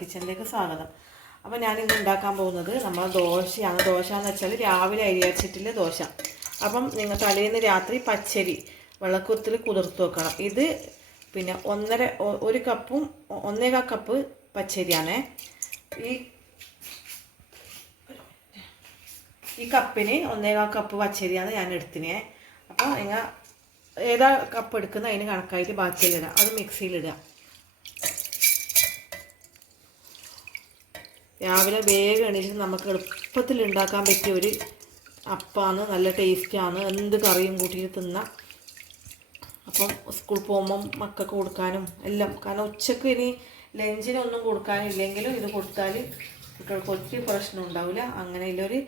കിച്ചണിലേക്ക് സ്വാഗതം. അപ്പോൾ ഞാനിന്ന് ഉണ്ടാക്കാൻ പോകുന്നത് നമ്മൾ ദോശയാണ്. ദോശ എന്ന് വെച്ചാൽ രാവിലെ അരി അരച്ചിട്ടില്ല ദോശ. അപ്പം നിങ്ങൾ തലേന്ന് രാത്രി പച്ചരി വെള്ളക്കുത്തിൽ കുതിർത്ത് വെക്കണം. ഇത് പിന്നെ 1.5 കപ്പ് പച്ചരിയാണ്. ഈ കപ്പിന് 1.25 കപ്പ് പച്ചരിയാണ് ഞാൻ എടുത്തിനെ. അപ്പോൾ നിങ്ങൾ ഏതാ കപ്പ് എടുക്കുന്ന അതിന് കണക്കായിട്ട് ബാക്കിയിലിടുക. അത് മിക്സിയിലിടുക. രാവിലെ വേഗം എണീറ്റ് നമുക്ക് എളുപ്പത്തിൽ ഉണ്ടാക്കാൻ പറ്റിയ ഒരു അപ്പമാണ്. നല്ല ടേസ്റ്റാണ്. എന്ത് കറിയും കൂട്ടിയിട്ട് തിന്നാം. അപ്പം സ്കൂളിൽ പോകുമ്പം മക്കൾക്ക് കൊടുക്കാനും എല്ലാം. കാരണം ഉച്ചക്ക് ഇനി ലഞ്ചിനൊന്നും കൊടുക്കാനില്ലെങ്കിലും ഇത് കൊടുത്താൽ കുട്ടികൾക്ക് ഒത്തിരി പ്രശ്നം ഉണ്ടാവില്ല. അങ്ങനെയുള്ളൊരു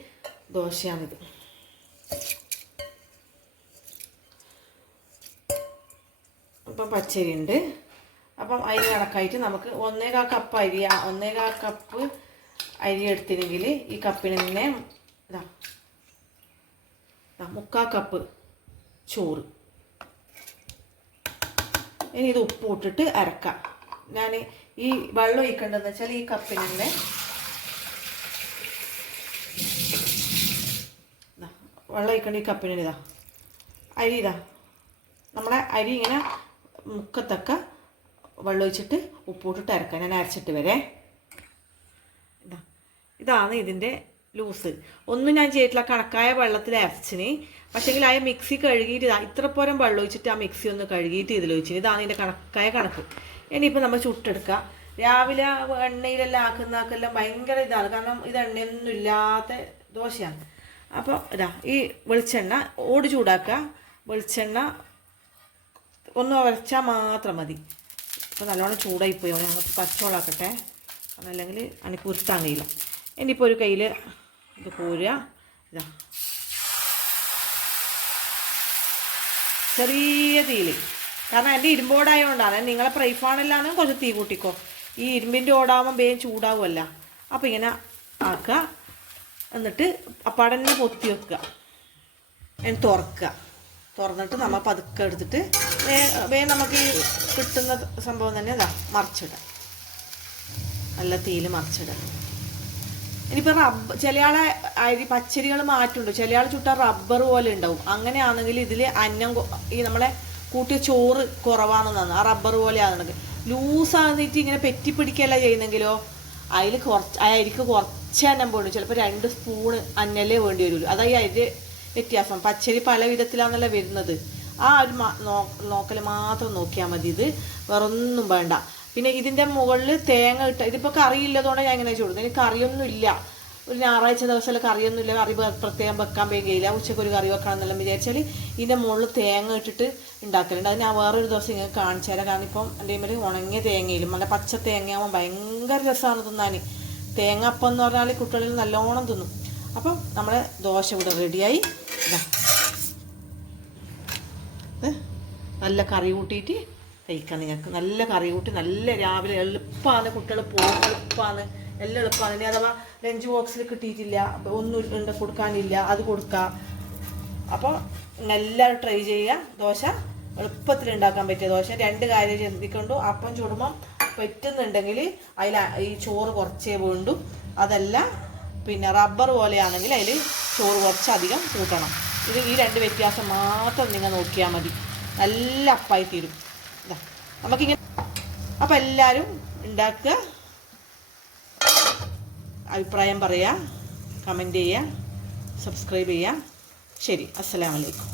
ദോശയാണിത്. അപ്പം പച്ചരി ഉണ്ട്. അപ്പം അതിന് കണക്കായിട്ട് നമുക്ക് 1.25 കപ്പ് അരി 1.25 കപ്പ് അരി എടുത്തില്ലെങ്കിൽ ഈ കപ്പിന് തന്നെ 3/4 കപ്പ് ചോറ്. ഇനി ഇത് ഉപ്പ് ഇട്ടിട്ട് അരക്കാം. ഞാൻ ഈ വെള്ളം ഒഴിക്കേണ്ടതെന്ന് വെച്ചാൽ ഈ കപ്പിന് തന്നെ വെള്ളം ഒഴിക്കേണ്ട ഈ കപ്പിന് അരി നമ്മളെ അരി ഇങ്ങനെ മുക്കത്തക്ക വെള്ളം ഒഴിച്ചിട്ട് ഉപ്പിട്ടിട്ട് അരക്കാം. ഞാൻ അരച്ചിട്ട് വരെ. ഇതാണ് ഇതിൻ്റെ ലൂസ്. ഒന്നും ഞാൻ ചെയ്തിട്ടില്ല. കണക്കായ വെള്ളത്തിൽ അരച്ചിന്. പക്ഷേങ്കിൽ ആ മിക്സി കഴുകിയിട്ട് ഇത്ര പോരം വെള്ളം ഒഴിച്ചിട്ട് ആ മിക്സി ഒന്ന് കഴുകിയിട്ട് ഇതിൽ ഒഴിച്ചിന്. ഇതാണ് ഇതിൻ്റെ കണക്കായ കണക്ക്. ഇനിയിപ്പോൾ നമ്മൾ ചുട്ടെടുക്കുക. രാവിലെ എണ്ണയിലെല്ലാം ആക്കുന്നതെല്ലാം ഭയങ്കര ഇതാണ്. കാരണം ഇത് എണ്ണയൊന്നും ഇല്ലാത്ത ദോശയാണ്. അപ്പോൾ ഈ വെളിച്ചെണ്ണ ഓട് ചൂടാക്കുക. വെളിച്ചെണ്ണ ഒന്ന് ഉരച്ചാൽ മാത്രം മതി. അപ്പോൾ നല്ലോണം ചൂടായിപ്പോയി. നമുക്ക് പച്ചവെള്ളമാക്കട്ടെ, അല്ലെങ്കിൽ എനിക്ക് ഉരുത്താൻ കഴിയില്ല. ഇനിയിപ്പോൾ ഒരു കയ്യിൽ ഇത് കോരുക. ചെറിയ തീയിൽ. കാരണം എൻ്റെ ഇരുമ്പോടായതുകൊണ്ടാണ്. നിങ്ങളെ പ്രൈഫാണെല്ലാന്ന് കുറച്ച് തീ കൂട്ടിക്കോ. ഈ ഇരുമ്പിൻ്റെ ഓടാകുമ്പോൾ വേഗം ചൂടാവുമല്ല. അപ്പോൾ ഇങ്ങനെ ആക്കുക. എന്നിട്ട് അപ്പാടന്നെ പൊത്തി വെക്കുക. എന്നിട്ട് തുറന്നിട്ട് നമ്മൾ പതുക്കെ എടുത്തിട്ട് വേഗം നമുക്ക് ഈ കിട്ടുന്ന സംഭവം തന്നെ മറിച്ചിടാം. നല്ല തീയിൽ മറിച്ചിടാം. ഇനിയിപ്പോൾ ചില ആളെ അരി പച്ചരികൾ മാറ്റുണ്ട്. ചില ആൾ ചുട്ട റബ്ബർ പോലെ ഉണ്ടാവും. അങ്ങനെയാണെങ്കിൽ ഇതിൽ അന്നം ഈ നമ്മളെ കൂട്ടിയ ചോറ് കുറവാണെന്നാണ്. ആ റബ്ബർ പോലെ ആണെങ്കിൽ ലൂസാന്നിട്ട് ഇങ്ങനെ പെറ്റിപ്പിടിക്കല്ല ചെയ്യുന്നെങ്കിലോ അതിൽ അരിക്ക് കുറച്ച് അന്നം പോലും. ചിലപ്പോൾ 2 സ്പൂണ് അന്നലേ വേണ്ടി വരുള്ളൂ. അതായത് അതിൻ്റെ വ്യത്യാസം. പച്ചരി പല വിധത്തിലാണല്ലോ വരുന്നത്. ആ ഒരു നോക്കൽ മാത്രം നോക്കിയാൽ മതി. ഇത് വേറൊന്നും വേണ്ട. പിന്നെ ഇതിൻ്റെ മുകളിൽ തേങ്ങ ഇട്ട ഇതിപ്പോൾ കറിയില്ലതുകൊണ്ട് ഞാൻ ഇങ്ങനെ ചൂടുന്നു. എനിക്ക് കറിയൊന്നും ഇല്ല. ഒരു ഞായറാഴ്ച ദിവസമല്ല കറിയൊന്നും ഇല്ല. കറി പ്രത്യേകം വെക്കാൻ കഴിയില്ല. ഉച്ചയ്ക്ക് ഒരു കറി വെക്കണം എന്നെല്ലാം വിചാരിച്ചാൽ ഇതിൻ്റെ മുകളിൽ തേങ്ങ ഇട്ടിട്ട് ഉണ്ടാക്കലുണ്ട്. അത് ഞാൻ വേറൊരു ദിവസം ഇങ്ങനെ കാണിച്ചു തരാം. കാരണം ഇപ്പം എൻ്റെ മേലെ ഉണങ്ങിയ തേങ്ങയിലും നല്ല പച്ച തേങ്ങയാകുമ്പോൾ ഭയങ്കര രസമാണ് തിന്നാൻ. തേങ്ങ അപ്പം എന്ന് പറഞ്ഞാൽ കുട്ടികളിൽ നല്ലോണം തിന്നും. അപ്പം നമ്മുടെ ദോശ ഇവിടെ റെഡിയായി. നല്ല കറി കൂട്ടിയിട്ട് കഴിക്കാം. നിങ്ങൾക്ക് നല്ല കറി കൂട്ടി നല്ല രാവിലെ എളുപ്പമാണ്. കുട്ടികൾ പോകും എളുപ്പമാണ്. എല്ലാം എളുപ്പമാണ്. ഇനി അഥവാ ലഞ്ച് ബോക്സിൽ കിട്ടിയിട്ടില്ല, ഒന്നും കൊടുക്കാനില്ല, അത് കൊടുക്കാം. അപ്പോൾ എല്ലാവരും ട്രൈ ചെയ്യുക. ദോശ എളുപ്പത്തിൽ ഉണ്ടാക്കാൻ പറ്റിയ ദോശ. 2 കാര്യം ചിന്തിക്കൊണ്ടു. അപ്പം ചുടുമ്പം പറ്റുന്നുണ്ടെങ്കിൽ അതിൽ ഈ ചോറ് കുറച്ചേ വേണ്ടു. അതല്ല പിന്നെ റബ്ബർ പോലെയാണെങ്കിൽ അതിൽ ചോറ് കുറച്ചധികം കൂട്ടണം. ഈ 2 വ്യത്യാസം മാത്രം നിങ്ങൾ നോക്കിയാൽ മതി. നല്ല അപ്പായി തീരും. നമുക്കിങ്ങനെ. അപ്പോൾ എല്ലാവരും ഉണ്ടാക്കുക. അഭിപ്രായം പറയുക, കമൻറ്റ് ചെയ്യുക, സബ്സ്ക്രൈബ് ചെയ്യുക. ശരി, അസ്സലാമു അലൈക്കും.